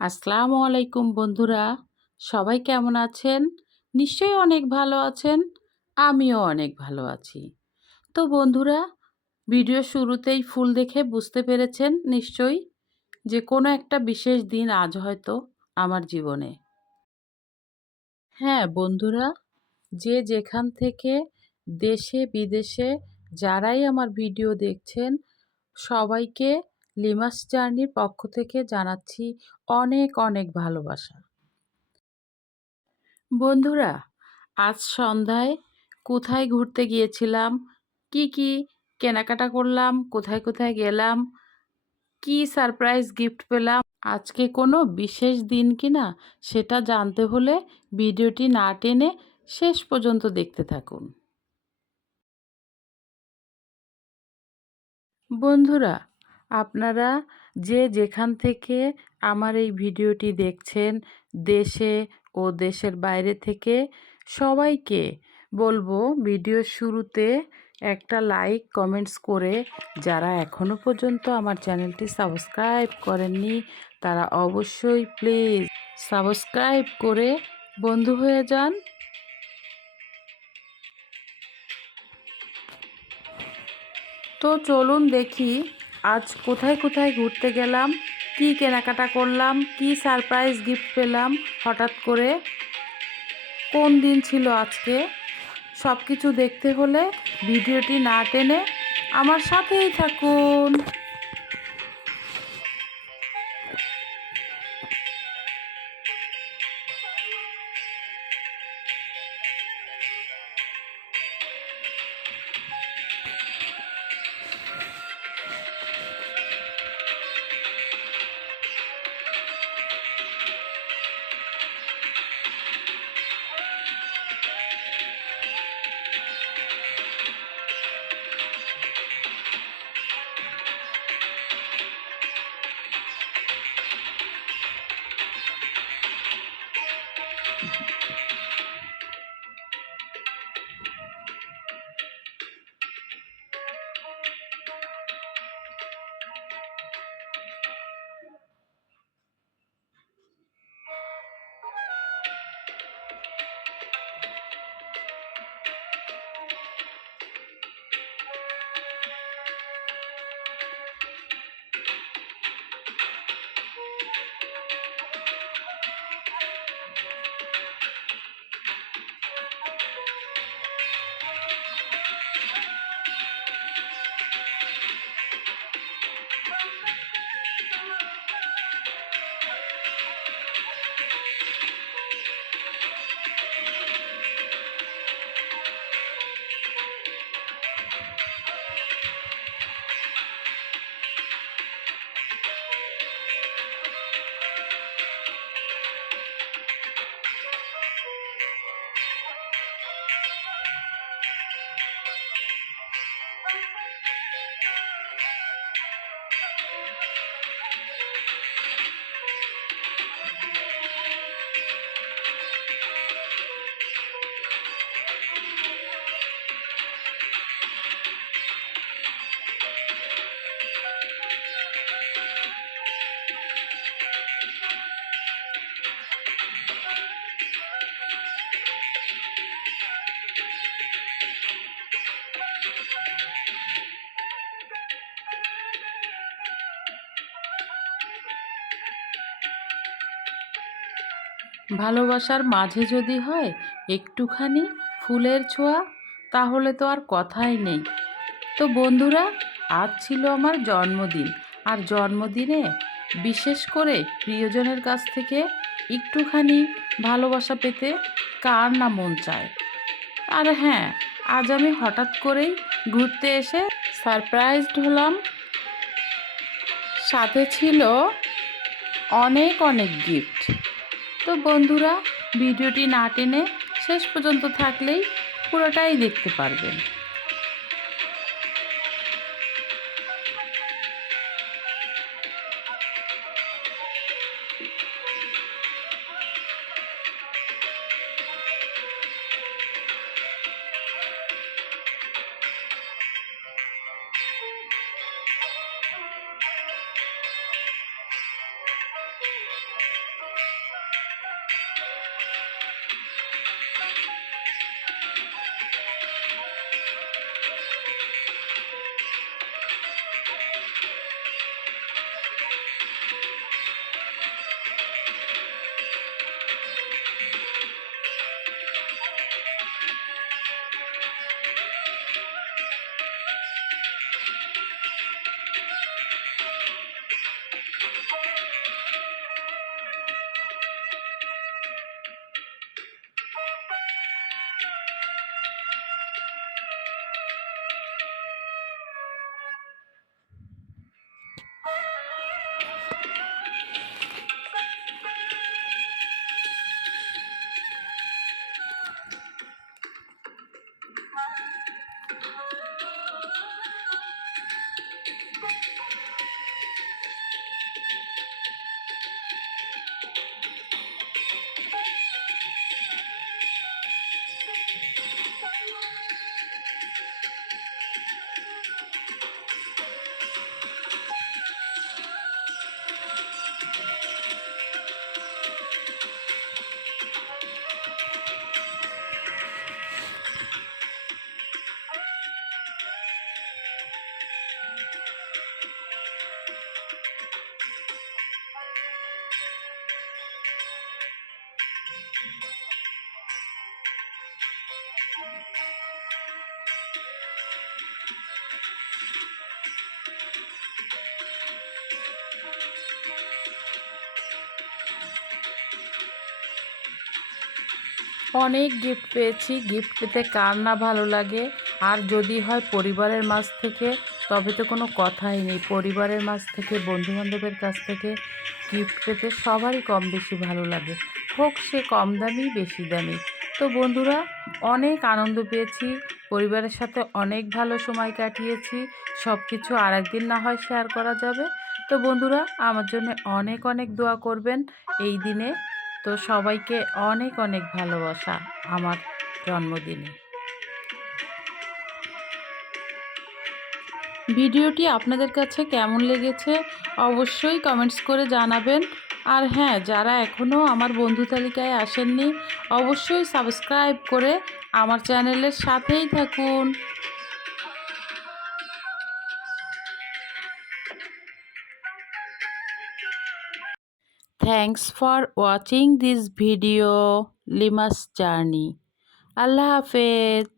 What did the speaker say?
আসসালামু আলাইকুম বন্ধুরা, সবাই কেমন আছেন? নিশ্চয়ই অনেক ভালো আছেন। আমিও অনেক ভালো আছি। তো বন্ধুরা, ভিডিও শুরুতেই ফুল দেখে বুঝতে পেরেছেন নিশ্চয়ই যে কোনো একটা বিশেষ দিন আজ হয়তো আমার জীবনে। হ্যাঁ বন্ধুরা, যে যেখান থেকে দেশে বিদেশে যারাই আমার ভিডিও দেখছেন সবাইকে লিমাস জার্নির পক্ষ থেকে জানাচ্ছি অনেক অনেক ভালোবাসা। বন্ধুরা, আজ সন্ধ্যায় কোথায় ঘুরতে গিয়েছিলাম, কি কি কেনাকাটা করলাম, কোথায় কোথায় গেলাম, কি সারপ্রাইজ গিফট পেলাম, আজকে কোনো বিশেষ দিন কিনা সেটা জানতে হলে ভিডিওটি না টেনে শেষ পর্যন্ত দেখতে থাকুন। বন্ধুরা, আপনারা যে যেখান থেকে আমার এই ভিডিওটি দেখছেন, দেশে ও দেশের বাইরে থেকে সবাইকে বলবো ভিডিওর শুরুতে একটা লাইক কমেন্টস করে যারা এখনও পর্যন্ত আমার চ্যানেলটি সাবস্ক্রাইব করেননি তারা অবশ্যই প্লিজ সাবস্ক্রাইব করে বন্ধু হয়ে যান। তো চলুন দেখি আজ কোথায় কোথায় ঘুরতে গেলাম, কি কেনাকাটা করলাম, কি সারপ্রাইজ গিফট পেলাম হঠাৎ করে, কোন দিন ছিল আজকে। সব কিছু দেখতে হলে ভিডিওটি না টেনে আমার সাথেই থাকুন। ভালোবাসার মাঝে যদি হয় একটুখানি ফুলের ছোঁয়া, তাহলে তো আর কথাই নেই। তো বন্ধুরা, আজ ছিল আমার জন্মদিন, আর জন্মদিনে বিশেষ করে প্রিয়জনের কাছ থেকে একটুখানি ভালোবাসা পেতে কার না মন চায়। আর হ্যাঁ, আজ আমি হঠাৎ করেই ঘুরতে এসে সারপ্রাইজড হলাম, সাথে ছিল অনেক অনেক গিফট। তো বন্ধুরা, ভিডিওটি না টেনে শেষ পর্যন্ত থাকলেই পুরোটাই দেখতে পারবেন। অনেক গিফট পেয়েছি। গিফট পেতে কার না ভালো লাগে, আর যদি হয় পরিবারের মাঝ থেকে, তবে তো কোনো কথাই নেই। পরিবারের মাঝ থেকে, বন্ধুবান্ধবের কাছ থেকে গিফট পেতে সবারই কম বেশি ভালো লাগে, হোক সে কম দামি বেশি দামি। তো বন্ধুরা, অনেক আনন্দ পেয়েছি, পরিবারের সাথে অনেক ভালো সময় কাটিয়েছি। সব কিছু আর একদিন না হয় শেয়ার করা যাবে। তো বন্ধুরা, আমার জন্য অনেক অনেক দোয়া করবেন এই দিনে। তো সবাইকে অনেক অনেক ভালোবাসা আমার জন্মদিনে। ভিডিওটি আপনাদের কাছে কেমন লেগেছে অবশ্যই কমেন্টস করে জানাবেন। আর হ্যাঁ, যারা এখনও আমার বন্ধু তালিকায় আসেননি, অবশ্যই সাবস্ক্রাইব করে আমার চ্যানেলের সাথেই থাকুন। Thanks for watching this video লিমাস জার্নি। আল্লাহ হাফেজ।